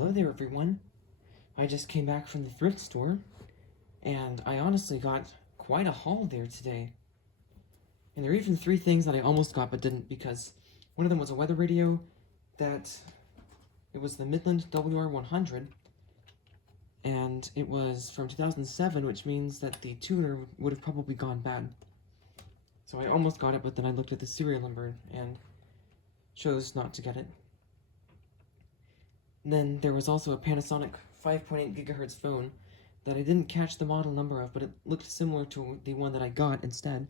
Hello there, everyone. I just came back from the thrift store, and I honestly got quite a haul there today. And there are even 3 things that I almost got but didn't, because one of them was a weather radio that it was the Midland WR100, and it was from 2007, which means that the tuner would have probably gone bad. So I almost got it, but then I looked at the serial number and chose not to get it. Then there was also a Panasonic 5.8 gigahertz phone that I didn't catch the model number of, but it looked similar to the one that I got instead.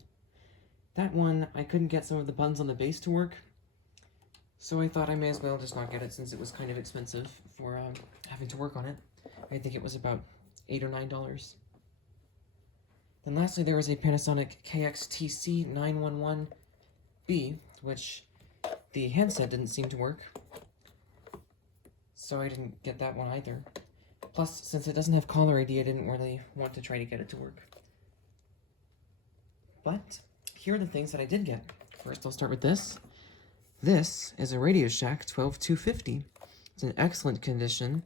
That one, I couldn't get some of the buttons on the base to work, so I thought I may as well just not get it since it was kind of expensive for having to work on it. I think it was about $8 or $9. Then lastly, there was a Panasonic KXTC911B, which the handset didn't seem to work, so I didn't get that one either. Plus, since it doesn't have caller ID, I didn't really want to try to get it to work. But here are the things that I did get. First, I'll start with this. This is a Radio Shack 12250. It's in excellent condition,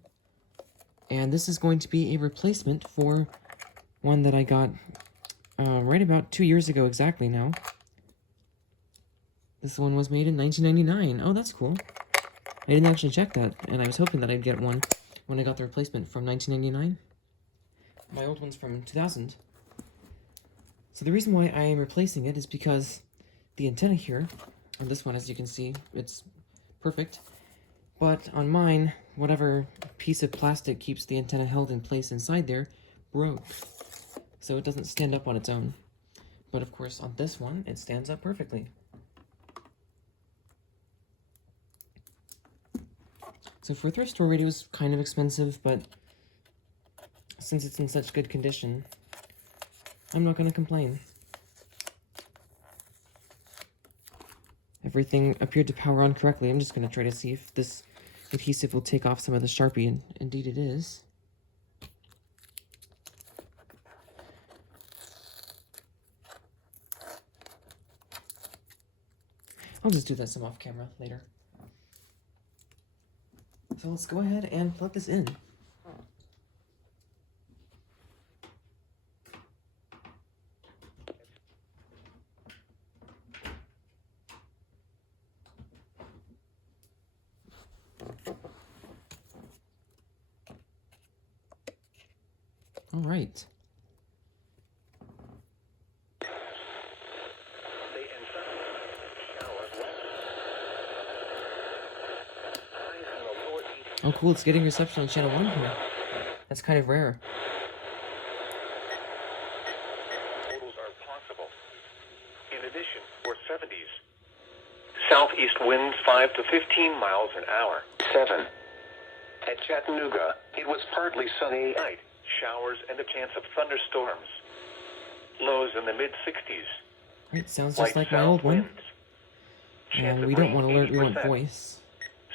and this is going to be a replacement for one that I got right about 2 years ago exactly now. This one was made in 1999. Oh, that's cool. I didn't actually check that, and I was hoping that I'd get one when I got the replacement from 1999. My old one's from 2000. So the reason why I am replacing it is because the antenna here, on this one, as you can see, it's perfect. But on mine, whatever piece of plastic keeps the antenna held in place inside there broke. So it doesn't stand up on its own. But of course, on this one, it stands up perfectly. So for a thrift store radio, it was kind of expensive, but since it's in such good condition, I'm not going to complain. Everything appeared to power on correctly. I'm just going to try to see if this adhesive will take off some of the Sharpie, and indeed it is. I'll just do that some off camera later. So let's go ahead and plug this in. All right. Oh, cool, it's getting reception on channel 1 here. That's kind of rare. Totals are possible. In addition, for 70s, southeast winds 5 to 15 miles an hour. 7. At Chattanooga, it was partly sunny night, showers and a chance of thunderstorms. Lows in the mid-60s. Right, sounds just like my old one. And we don't want alert, we want voice.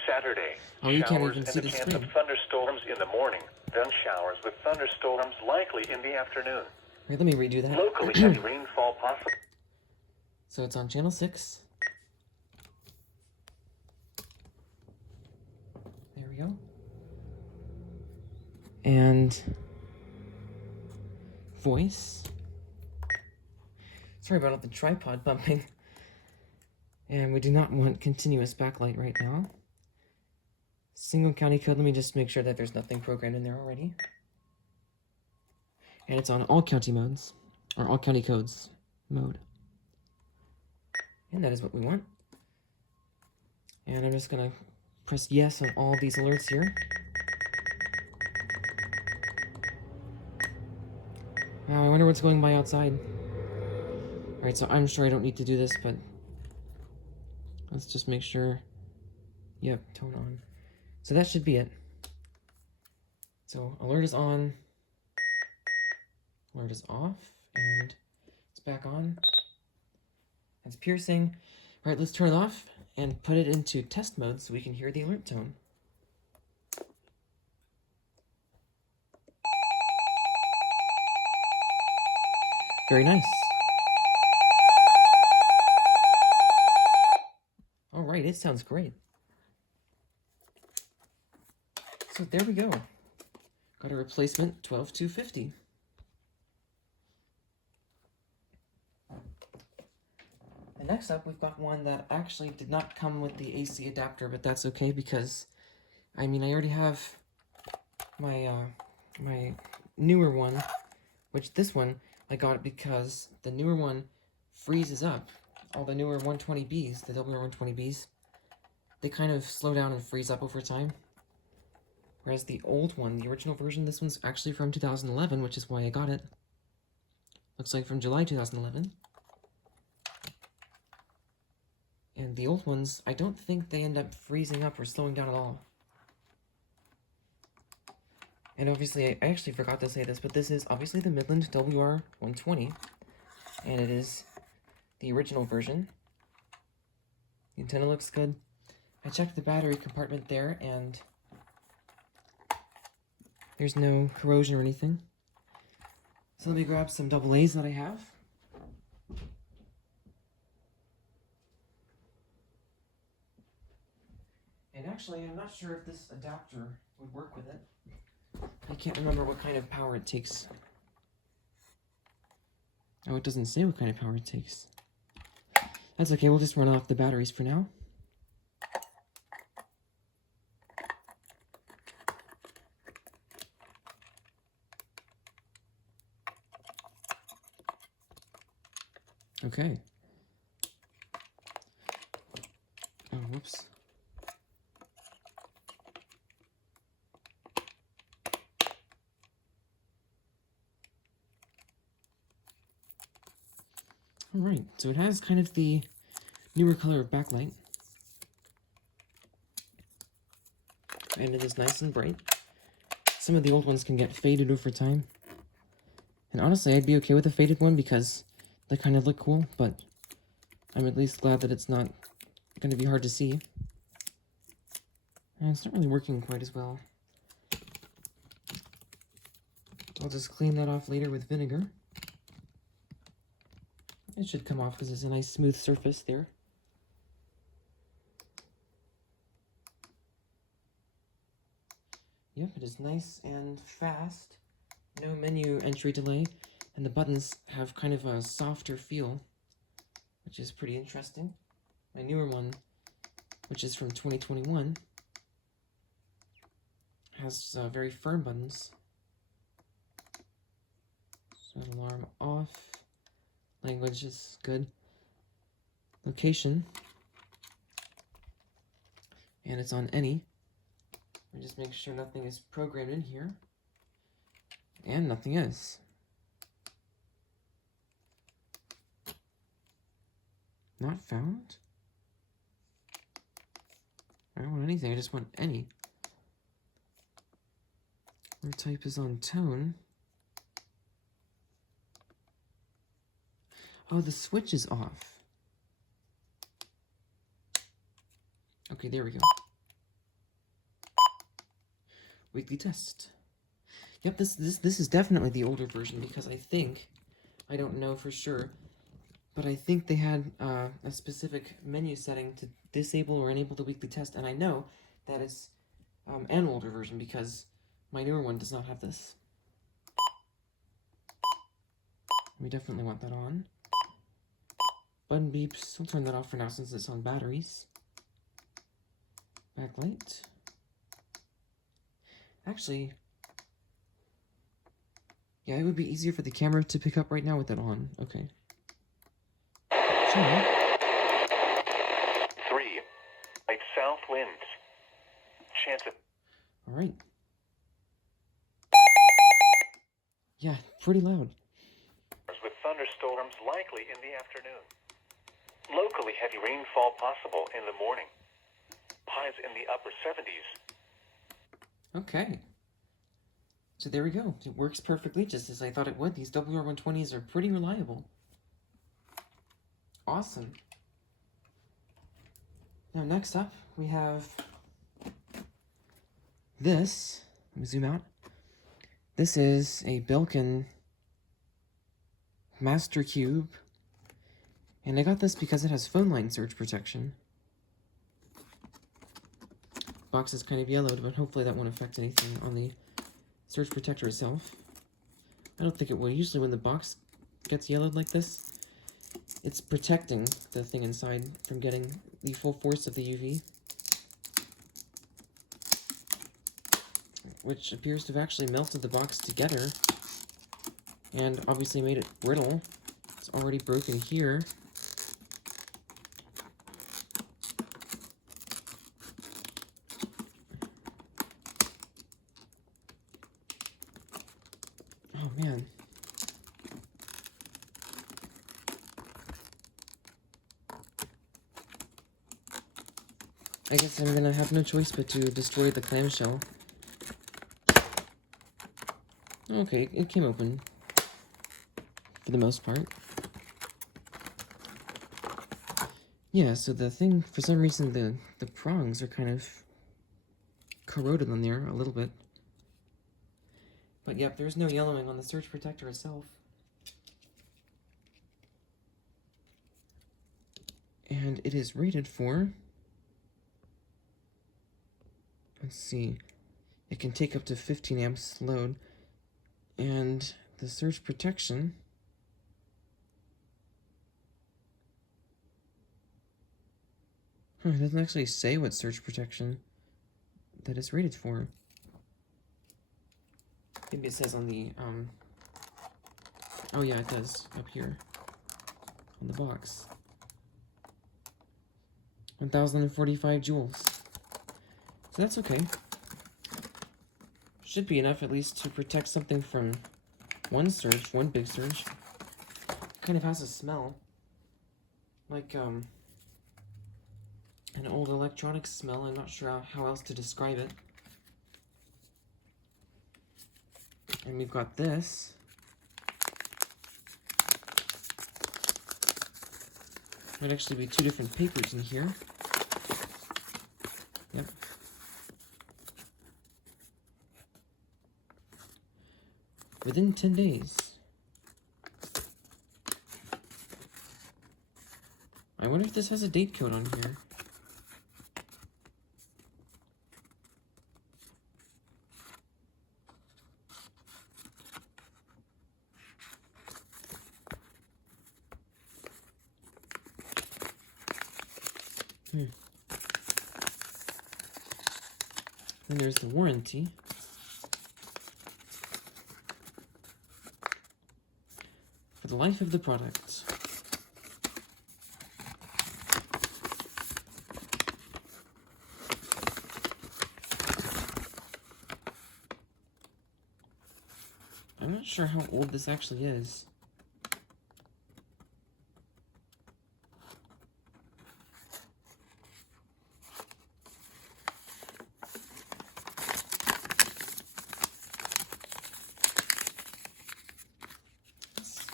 Saturday. Oh, you can't even see the chance screen. of thunderstorms in the morning, then showers with thunderstorms likely in the afternoon. Right, let me redo that. Locally, heavy rainfall possible. So it's on channel 6. There we go. And voice. Sorry about all the tripod bumping. And we do not want continuous backlight right now. Single county code, let me just make sure that there's nothing programmed in there already. And it's on all county modes, or all county codes mode. And that is what we want. And I'm just gonna press yes on all these alerts here. Wow, I wonder what's going by outside. Alright, so I'm sure I don't need to do this, but let's just make sure. Yep, tone on. So that should be it. So alert is on, alert is off, and it's back on. It's piercing. All right, let's turn it off and put it into test mode so we can hear the alert tone. Very nice. All right, it sounds great. So there we go. Got a replacement 12250. And next up, we've got one that actually did not come with the AC adapter, but that's okay because, I mean, I already have my my newer one, which this one I got it because the newer one freezes up. All the newer 120Bs, the WR120Bs, they kind of slow down and freeze up over time. Whereas the old one, the original version, this one's actually from 2011, which is why I got it. Looks like from July 2011. And the old ones, I don't think they end up freezing up or slowing down at all. And obviously, I actually forgot to say this, but this is obviously the Midland WR120, and it is the original version. The antenna looks good. I checked the battery compartment there, and there's no corrosion or anything. So let me grab some AA's that I have. And actually, I'm not sure if this adapter would work with it. I can't remember what kind of power it takes. Oh, it doesn't say what kind of power it takes. That's okay, we'll just run off the batteries for now. Okay. Oh, whoops. Alright, so it has kind of the newer color of backlight. And it is nice and bright. Some of the old ones can get faded over time. And honestly, I'd be okay with a faded one because they kind of look cool, but I'm at least glad that it's not going to be hard to see. And it's not really working quite as well. I'll just clean that off later with vinegar. It should come off because it's a nice smooth surface there. Yep, it is nice and fast. No menu entry delay. And the buttons have kind of a softer feel, which is pretty interesting. My newer one, which is from 2021, has very firm buttons. So alarm off. Language is good. Location. And it's on any. We just make sure nothing is programmed in here. And nothing is. Not found? I don't want anything, I just want any. Our type is on tone. Oh, the switch is off. Okay, there we go. Weekly test. Yep, this is definitely the older version because I don't know for sure, but I think they had a specific menu setting to disable or enable the weekly test, and I know that it's an older version because my newer one does not have this. We definitely want that on. Button beeps, we'll turn that off for now since it's on batteries. Backlight. Actually, yeah, it would be easier for the camera to pick up right now with that on. Okay. So, 3. Like south winds. Chance of... Alright. Yeah, pretty loud. With thunderstorms likely in the afternoon. Locally heavy rainfall possible in the morning. Highs in the upper 70s. Okay. So there we go. It works perfectly, just as I thought it would. These WR120s are pretty reliable. Awesome. Now next up, we have this. Let me zoom out. This is a Belkin Master Cube. And I got this because it has phone line surge protection. box is kind of yellowed, but hopefully that won't affect anything on the surge protector itself. I don't think it will. Usually when the box gets yellowed like this, it's protecting the thing inside from getting the full force of the UV, which appears to have actually melted the box together and obviously made it brittle. It's already broken here. Oh man. I guess I'm gonna have no choice but to destroy the clamshell. Okay, it came open for the most part. Yeah, so the thing, for some reason, the prongs are kind of corroded on there a little bit. But yep, there's no yellowing on the surge protector itself. And it is rated for, let's see, it can take up to 15 amps load. And the surge protection, it doesn't actually say what surge protection that it's rated for. Maybe it says on the, oh yeah, it does, up here, on the box. 1045 joules. So that's okay. Should be enough at least to protect something from one surge, one big surge. Kind of has a smell. Like, an old electronics smell. I'm not sure how else to describe it. And we've got this. Might actually be two different papers in here. Yep. Within 10 days. I wonder if this has a date code on here. Then there's the warranty. For the life of the product. I'm not sure how old this actually is.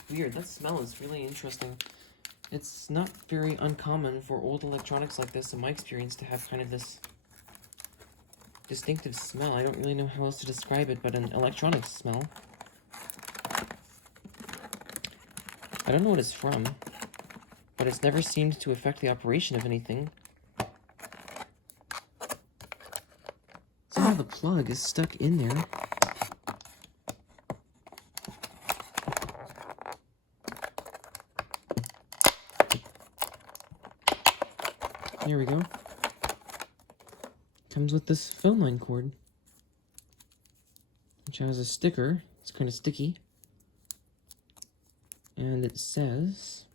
Weird, that smell is really interesting. It's not very uncommon for old electronics like this, in my experience, to have kind of this distinctive smell. I don't really know how else to describe it, but an electronics smell. I don't know what it's from, but it's never seemed to affect the operation of anything. Somehow the plug is stuck in there. There we go. Comes with this phone line cord, which has a sticker. It's kind of sticky. And it says,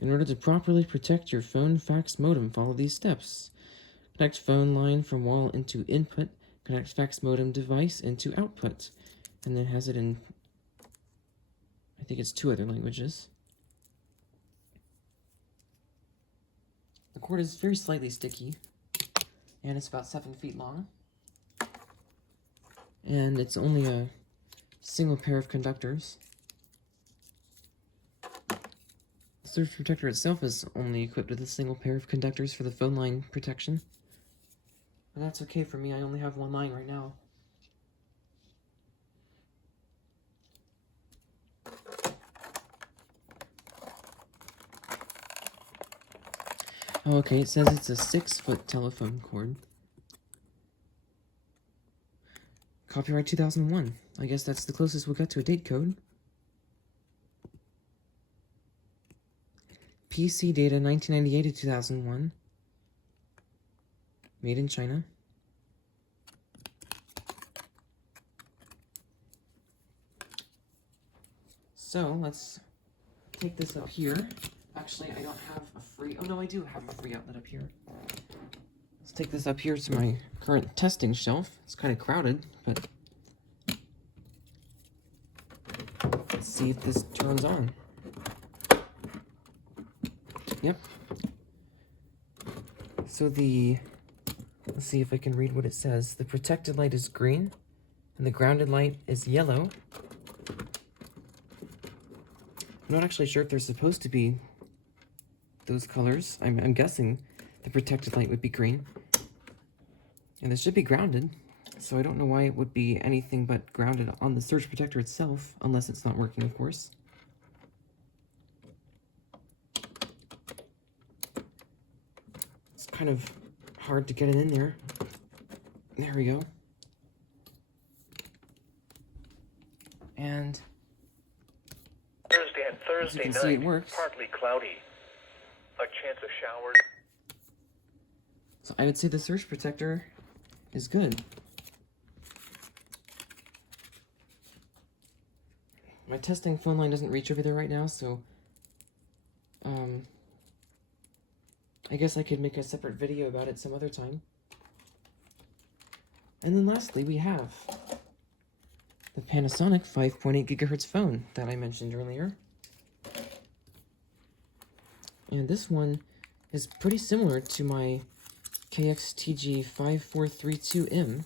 in order to properly protect your phone fax modem, follow these steps. Connect phone line from wall into input. Connect fax modem device into output. And then has it in, I think it's 2 other languages. The cord is very slightly sticky, and it's about 7 feet long. And it's only a single pair of conductors. The surge protector itself is only equipped with a single pair of conductors for the phone line protection. But that's okay for me, I only have one line right now. Oh, okay, it says it's a 6-foot telephone cord. Copyright 2001. I guess that's the closest we'll get to a date code. PC data 1998 to 2001. Made in China. So, let's take this up here. Actually, I don't have a free... Oh, no, I do have a free outlet up here. Let's take this up here to my current testing shelf. It's kind of crowded, but... Let's see if this turns on. Yep. So let's see if I can read what it says. The protected light is green, and the grounded light is yellow. I'm not actually sure if they're supposed to be those colors. I'm guessing the protected light would be green. And this should be grounded, so I don't know why it would be anything but grounded on the surge protector itself, unless it's not working, of course. It's kind of hard to get it in there. There we go. And Thursday and Thursday you can night, see, it works. partly cloudy. A chance of showers. So I would say the surge protector is good. My testing phone line doesn't reach over there right now, so I guess I could make a separate video about it some other time. And then lastly, we have the Panasonic 5.8 gigahertz phone that I mentioned earlier. And this one is pretty similar to my KXTG 5432M.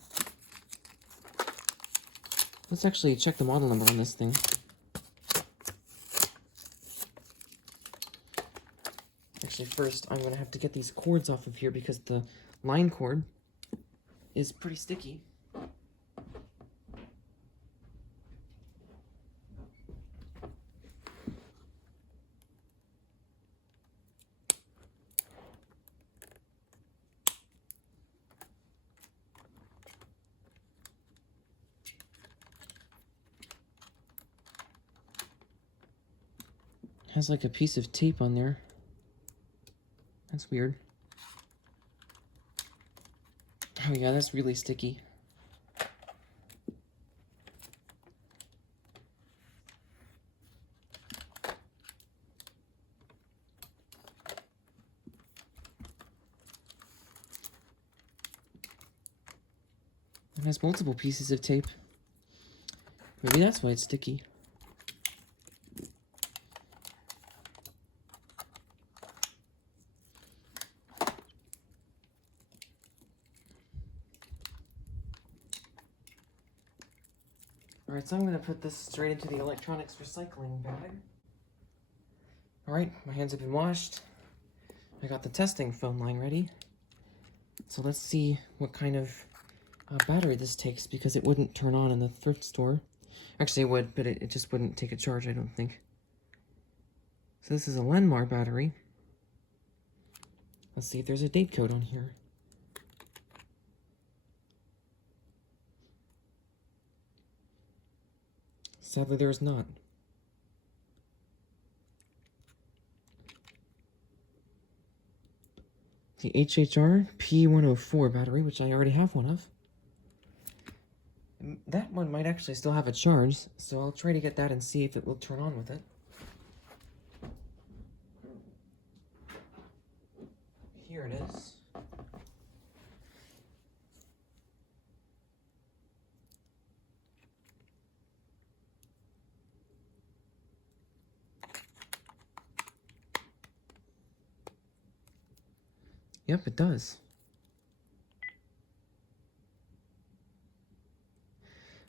Let's actually check the model number on this thing. Actually, first, I'm going to have to get these cords off of here because the line cord is pretty sticky. Has like a piece of tape on there. That's weird. Oh yeah, that's really sticky. It has multiple pieces of tape. Maybe that's why it's sticky. Alright, so I'm going to put this straight into the electronics recycling bag. Alright, my hands have been washed. I got the testing phone line ready. So let's see what kind of battery this takes, because it wouldn't turn on in the thrift store. Actually, it would, but it just wouldn't take a charge, I don't think. So this is a Lenmar battery. Let's see if there's a date code on here. Sadly, there is not. The HHR P104 battery, which I already have one of. That one might actually still have a charge, so I'll try to get that and see if it will turn on with it. Here it is. Yep, it does.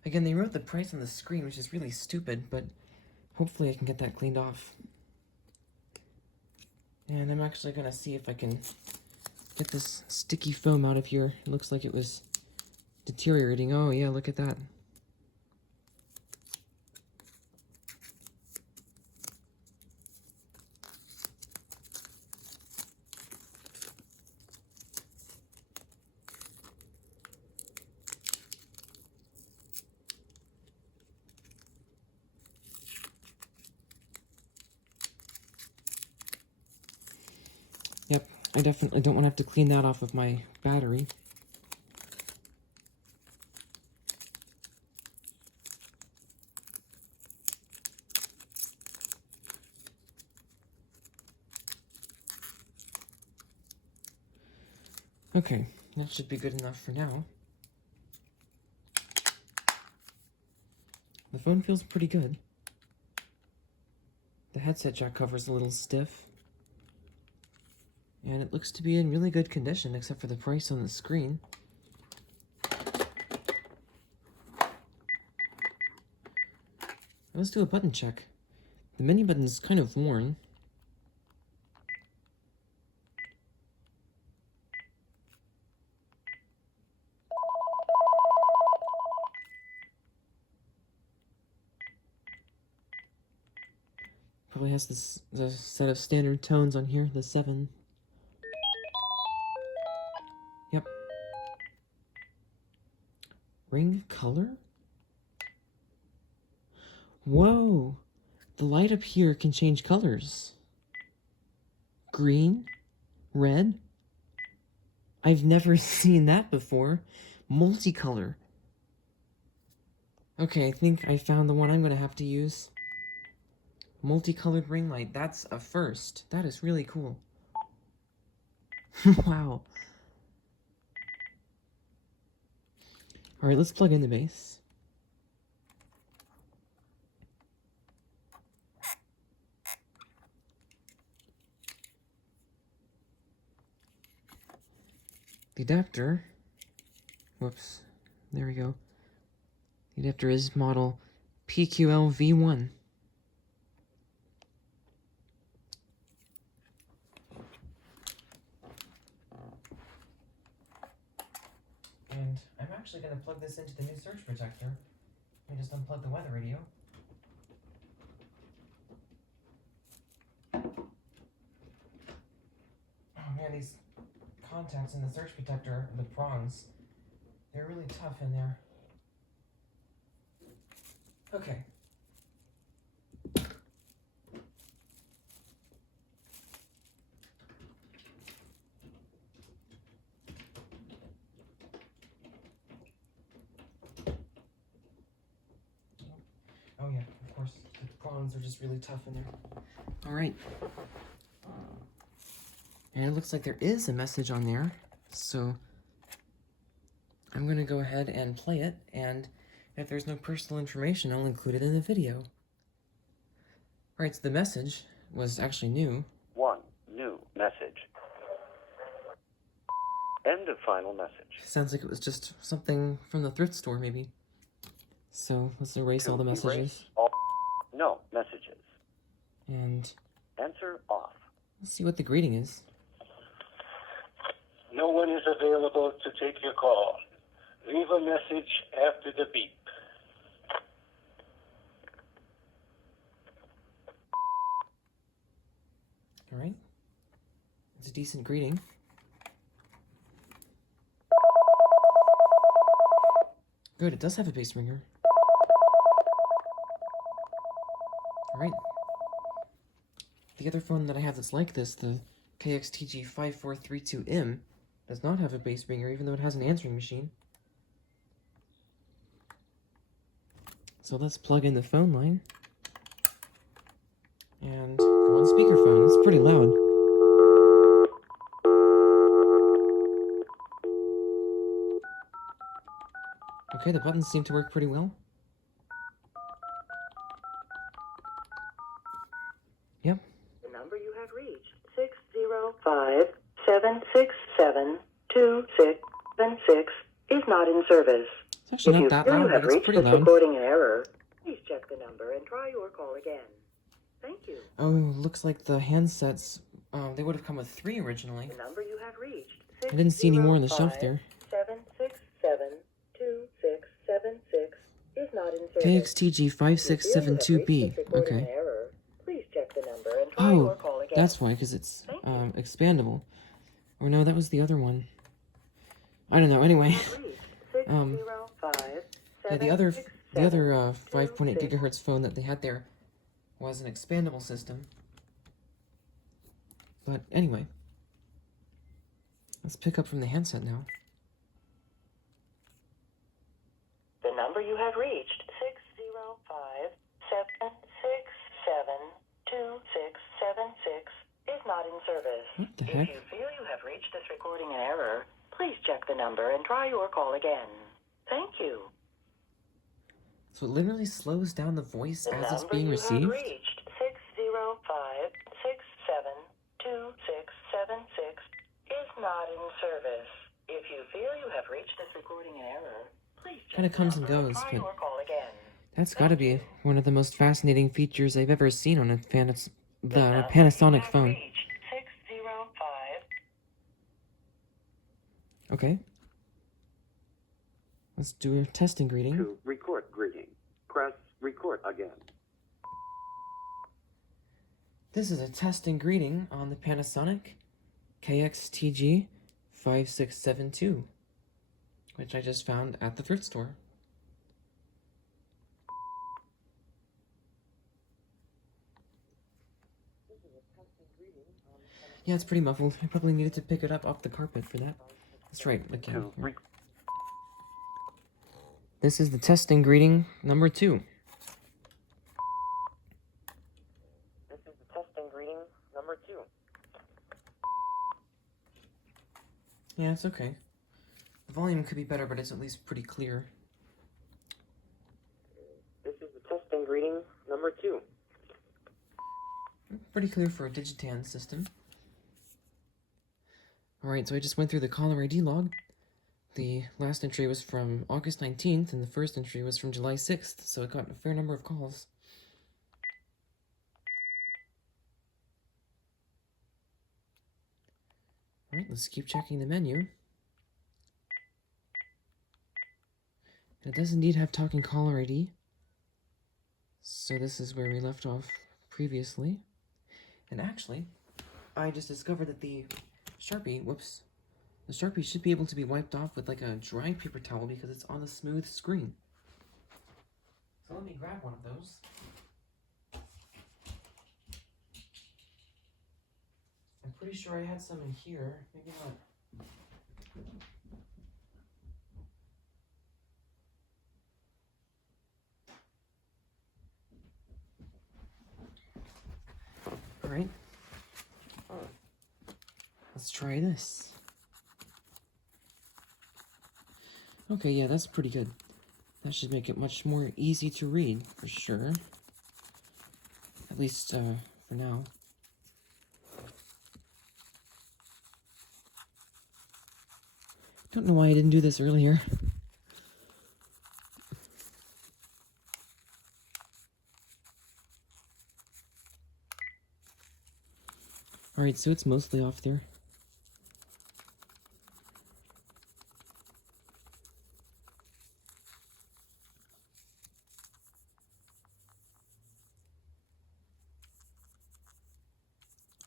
Again, they wrote the price on the screen, which is really stupid, but hopefully I can get that cleaned off. And I'm actually going to see if I can get this sticky foam out of here. It looks like it was deteriorating. Oh yeah, look at that. I definitely don't want to have to clean that off of my battery. Okay, that should be good enough for now. The phone feels pretty good. The headset jack cover's a little stiff. And it looks to be in really good condition, except for the price on the screen. Let's do a button check. The mini button's kind of worn. Probably has the set of standard tones on here, the 7. Yep. Ring color? Whoa! The light up here can change colors. Green? Red? I've never seen that before. Multicolor. Okay, I think I found the one I'm gonna have to use. Multicolored ring light. That's a first. That is really cool. Wow. Alright, let's plug in the base. The adapter. Whoops. There we go. The adapter is model PQL-V1. And I'm actually going to plug this into the new surge protector. I just unplug the weather radio. Oh man, these contacts in the surge protector, the prongs, they're really tough in there. Okay. Oh yeah, of course, the prongs are just really tough in there. Alright. And it looks like there is a message on there, so I'm going to go ahead and play it, and if there's no personal information, I'll include it in the video. Alright, so the message was actually new. 1. New message. End of final message. Sounds like it was just something from the thrift store, maybe. So let's erase all the messages. Erase all no messages. And Answer off. let's see what the greeting is. No one is available to take your call. Leave a message after the beep. Alright. It's a decent greeting. Good, it does have a bass ringer. Alright. The other phone that I have that's like this, the KXTG5432M, does not have a bass ringer, even though it has an answering machine. So let's plug in the phone line. And go on speakerphone. It's pretty loud. Okay, the buttons seem to work pretty well. Yep. The number you have reached, 605-767-2676, is not in service. It's actually If not you that feel loud, you have but it's reached pretty this loud. recording in error, please check the number and try your call again. Thank you. Oh, looks like the handsets, they would have come with 3 originally. The number you have reached, I didn't see any more on the shelf there. 767-2676, is not in service. KXTG5672B. Okay. Please check the number and try your Oh, call again. that's why, because it's expandable. Or no, that was the other one. I don't know. Anyway, yeah, the other 5.8 gigahertz phone that they had there was an expandable system. But anyway, Let's pick up from the handset now. The number you have reached, 605-767-2676, is not in service. What the If heck? you feel you have reached this recording in error, please check the number and try your call again. Thank you. So it literally slows down the voice The as it's number being you received? have reached, 605-67-2676, is not in service. If you feel you have reached this recording in error, please check Kinda the comes and number goes, try but your call again. that's gotta be one of the most fascinating features I've ever seen on a The number Panasonic you have phone. reached, 605. Okay. Let's do a testing greeting. To record greeting, press record again. This is a testing greeting on the Panasonic KXTG 5672, which I just found at the thrift store. Yeah, it's pretty muffled. I probably needed to pick it up off the carpet for that. That's right, again. To re- This is the testing greeting number 2. This is the testing greeting number 2. Yeah, it's okay. The volume could be better, but it's at least pretty clear. This is the testing greeting number 2. Pretty clear for a Digitan system. Alright, so I just went through the caller ID log. The last entry was from August 19th, and the first entry was from July 6th, so it got a fair number of calls. Alright, let's keep checking the menu. It does indeed have talking caller ID. So this is where we left off previously. And actually, I just discovered that the Sharpie should be able to be wiped off with like a dry paper towel because it's on the smooth screen. So let me grab one of those. I'm pretty sure I had some in here. Maybe not. Alright. Let's try this. Okay, yeah, that's pretty good. That should make it much more easy to read, for sure. At least, for now. Don't know why I didn't do this earlier. Alright, so it's mostly off there.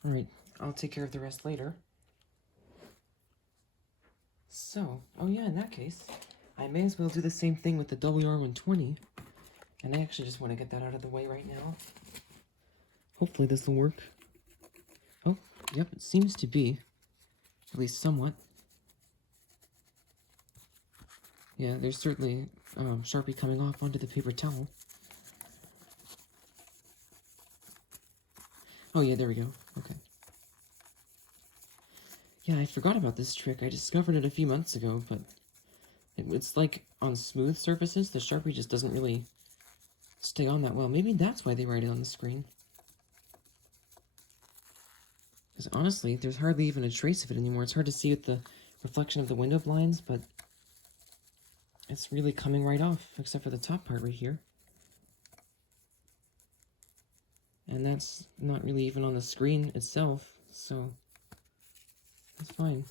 Alright, I'll take care of the rest later. So, oh yeah, in that case, I may as well do the same thing with the WR120. And I actually just want to get that out of the way right now. Hopefully this will work. Oh, yep, it seems to be. At least somewhat. Yeah, there's certainly Sharpie coming off onto the paper towel. Oh yeah, there we go. Okay. Yeah, I forgot about this trick. I discovered it a few months ago, but it's like on smooth surfaces, the Sharpie just doesn't really stay on that well. Maybe that's why they write it on the screen. Because honestly, there's hardly even a trace of it anymore. It's hard to see with the reflection of the window blinds, but it's really coming right off, except for the top part right here. And that's not really even on the screen itself, so that's fine.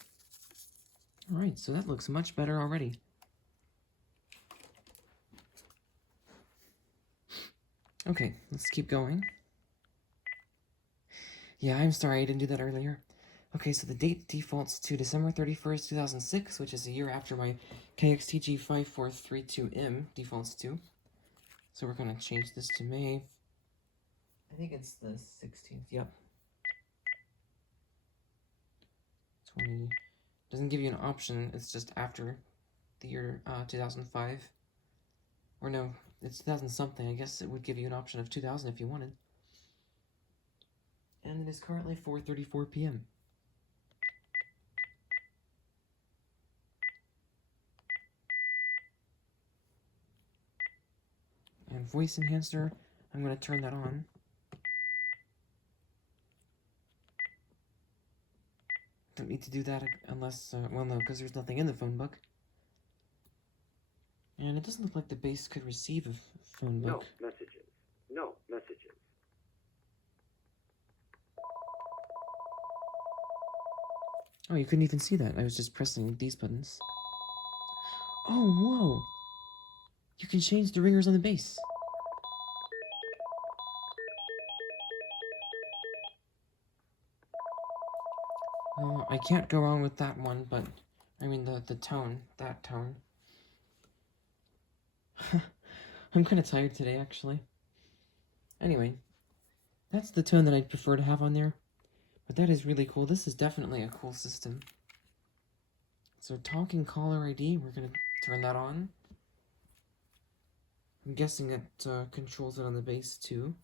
Alright, so that looks much better already. Okay, let's keep going. Yeah, I'm sorry I didn't do that earlier. Okay, so the date defaults to December 31st, 2006, which is a year after my KXTG 5432M defaults to. So we're going to change this to May. I think it's the 16th, yep. Doesn't give you an option. It's just after the year 2005. Or no, it's 2000 something. I guess it would give you an option of 2000 if you wanted. And it is currently 4:34 p.m. And voice enhancer, I'm going to turn that on. Don't need to do that unless, well no, because there's nothing in the phone book. And it doesn't look like the base could receive a phone book. No messages. No messages. Oh, you couldn't even see that. I was just pressing these buttons. Oh, whoa! You can change the ringers on the base. I can't go wrong with that one, but I mean the tone, that tone. I'm kind of tired today, actually. Anyway, that's the tone that I'd prefer to have on there, but that is really cool. This is definitely a cool system. So talking caller ID, we're gonna turn that on. I'm guessing it controls it on the base too.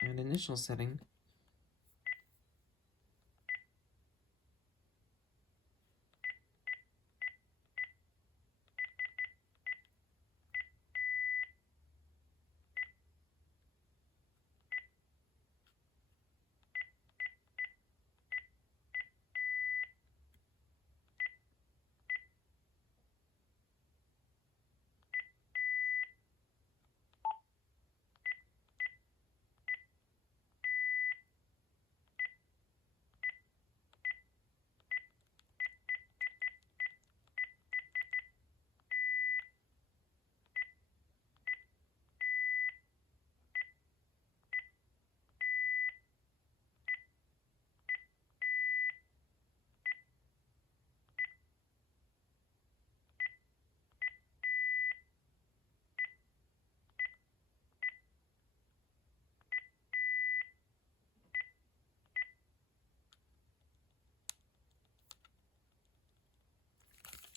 And initial setting.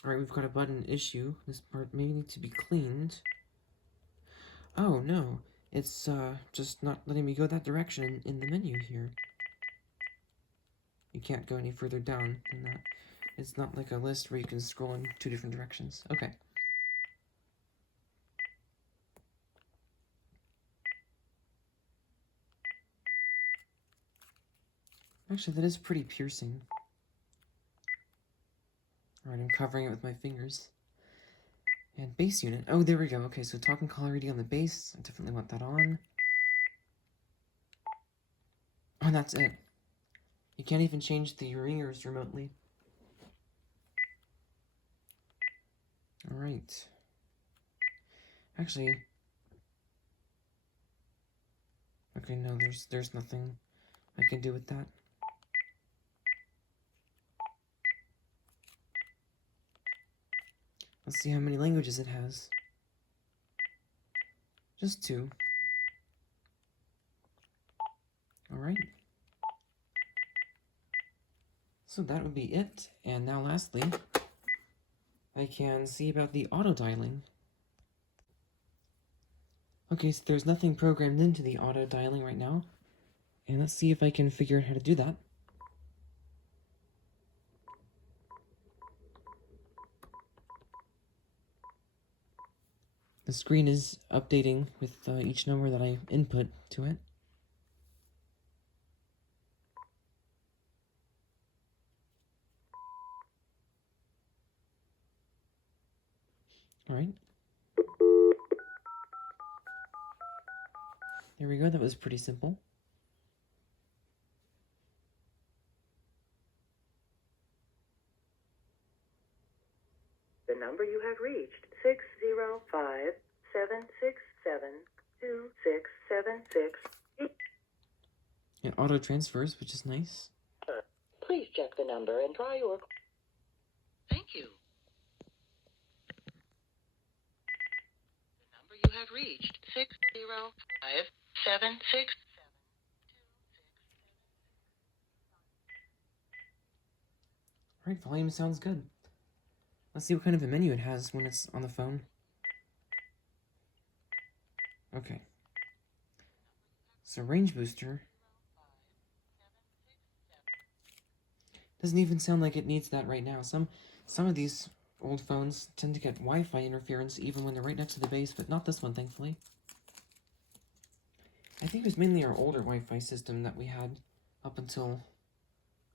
Alright, we've got a button issue. This part may need to be cleaned. Oh, no. It's, just not letting me go that direction in the menu here. You can't go any further down than that. It's not like a list where you can scroll in two different directions. Okay. Actually, that is pretty piercing. Alright, I'm covering it with my fingers. And base unit. Oh, there we go. Okay, so talking caller ID on the base. I definitely want that on. Oh, and that's it. You can't even change the ringers remotely. Alright. Actually... Okay, no, there's nothing I can do with that. Let's see how many languages it has. Just 2. Alright. So that would be it. And now lastly, I can see about the auto dialing. Okay, so there's nothing programmed into the auto dialing right now. And let's see if I can figure out how to do that. The screen is updating with each number that I input to it. Alright. There we go, that was pretty simple. The number you have reached, 605-767-2676. It auto transfers, which is nice. Please check the number and try your... Thank you. The number you have reached, 605-767-2676. Alright, volume sounds good. Let's see what kind of a menu it has when it's on the phone. Okay. So range booster. Doesn't even sound like it needs that right now. Some of these old phones tend to get Wi-Fi interference even when they're right next to the base, but not this one, thankfully. I think it was mainly our older Wi-Fi system that we had up until,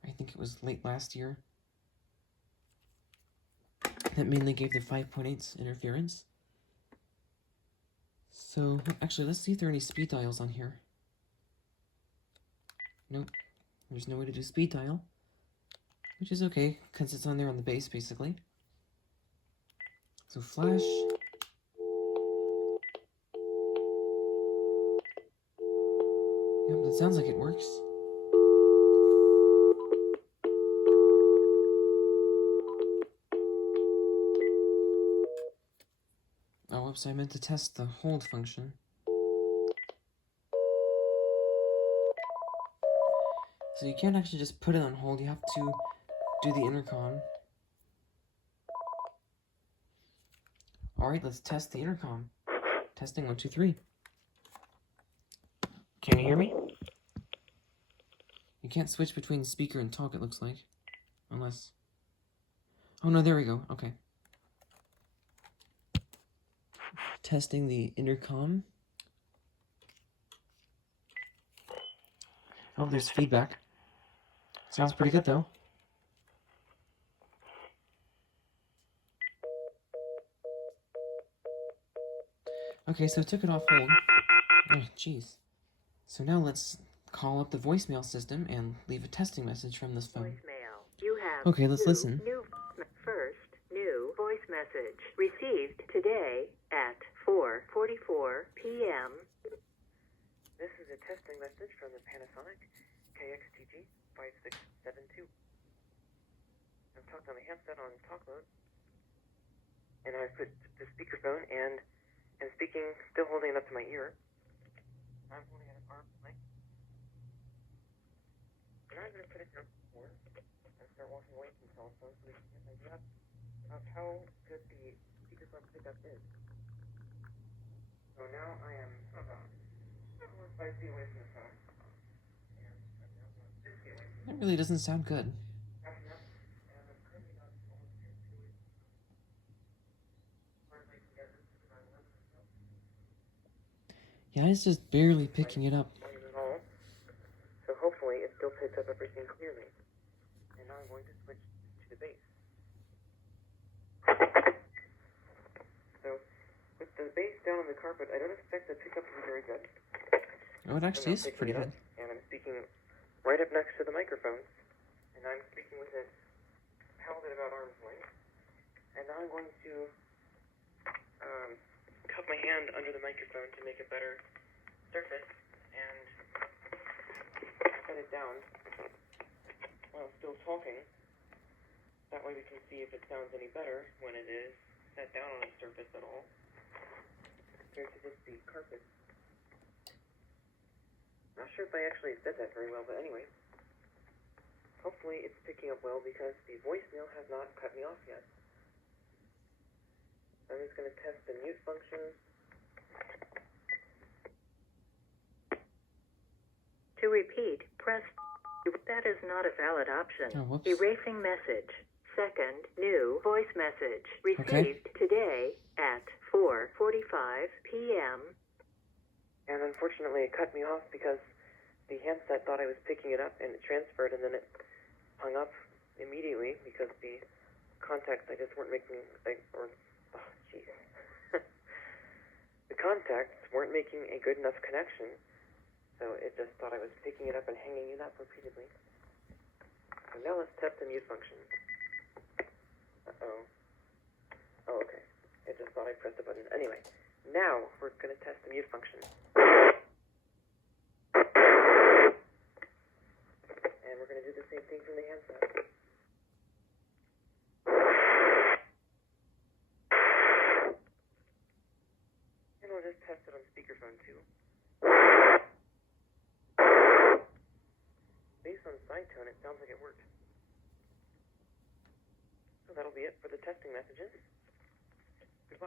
I think it was late last year, that mainly gave the 5.8 interference. So, actually, let's see if there are any speed dials on here. Nope, there's no way to do speed dial, which is okay, because it's on there on the base, basically. So, flash. Yep, that sounds like it works. Oh, whoops, I meant to test the hold function. So you can't actually just put it on hold, you have to do the intercom. Alright, let's test the intercom. Testing 1, 2, 3. Can you hear me? You can't switch between speaker and talk, it looks like. Unless... Oh no, there we go, okay. Testing the intercom. Oh, there's feedback. Sounds pretty good, though. Okay, so it took it off hold. Oh, jeez. So now let's call up the voicemail system and leave a testing message from this phone. Voicemail. You have Okay, let's listen. New voice message received today at 4:44 p.m. This is a testing message from the Panasonic KXTG 5672. I'm talking on the handset on talk mode, and I put the speakerphone and speaking, still holding it up to my ear. I'm holding it at arm's length. And I'm going to put it down before and start walking away from the telephone so we can get an idea of how good the speakerphone pickup is. So now I am about 5 feet away from the phone. And I'm now about 6 feet away from That really doesn't sound good. Yeah, it's just barely picking it up. So hopefully it still picks up everything clearly. And now I'm going to switch to the bass. So with the bass down on the carpet, I don't expect the pickup to be very good. Oh, it actually is pretty good. And I'm speaking right up next to the microphone. And I'm speaking with it held at about arm's length. And now I'm going to cup my hand under the microphone to make a better surface and set it down while still talking. That way we can see if it sounds any better when it is set down on a surface at all compared to just the carpet. Not sure if I actually said that very well, but anyway. Hopefully it's picking up well because the voicemail has not cut me off yet. I'm just going to test the mute function. To repeat, press. That is not a valid option. Oh, whoops. Erasing message. Second, new voice message received today at 4:45 p.m. And unfortunately it cut me off because the handset thought I was picking it up and it transferred and then it hung up immediately because the contacts I just weren't making, the contacts weren't making a good enough connection, so it just thought I was picking it up and hanging it up repeatedly. So now let's test the mute function. Uh-oh. Oh, okay. It just thought I pressed the button. Anyway, now we're going to test the mute function. And we're going to do the same thing from the handset. And we'll just test it on speakerphone too. Based on side tone, it sounds like it worked. So that'll be it for the testing messages. Goodbye.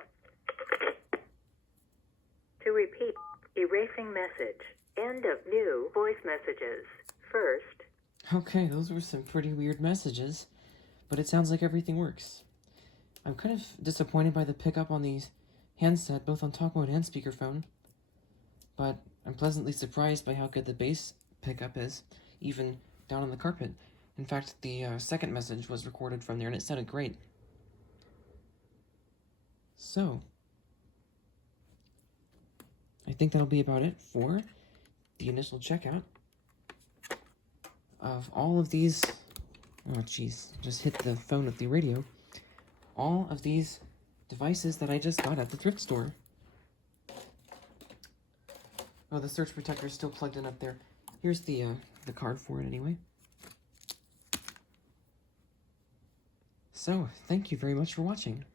To repeat, erasing message. End of new voice messages. First. Okay, those were some pretty weird messages, but it sounds like everything works. I'm kind of disappointed by the pickup on the handset, both on talk mode and speakerphone, but I'm pleasantly surprised by how good the bass pickup is, even down on the carpet. In fact, the second message was recorded from there, and it sounded great. So, I think that'll be about it for the initial checkout of all of these. Oh, jeez, just hit the phone with the radio. All of these devices that I just got at the thrift store. Oh, the surge protector is still plugged in up there. Here's the card for it anyway. So, thank you very much for watching.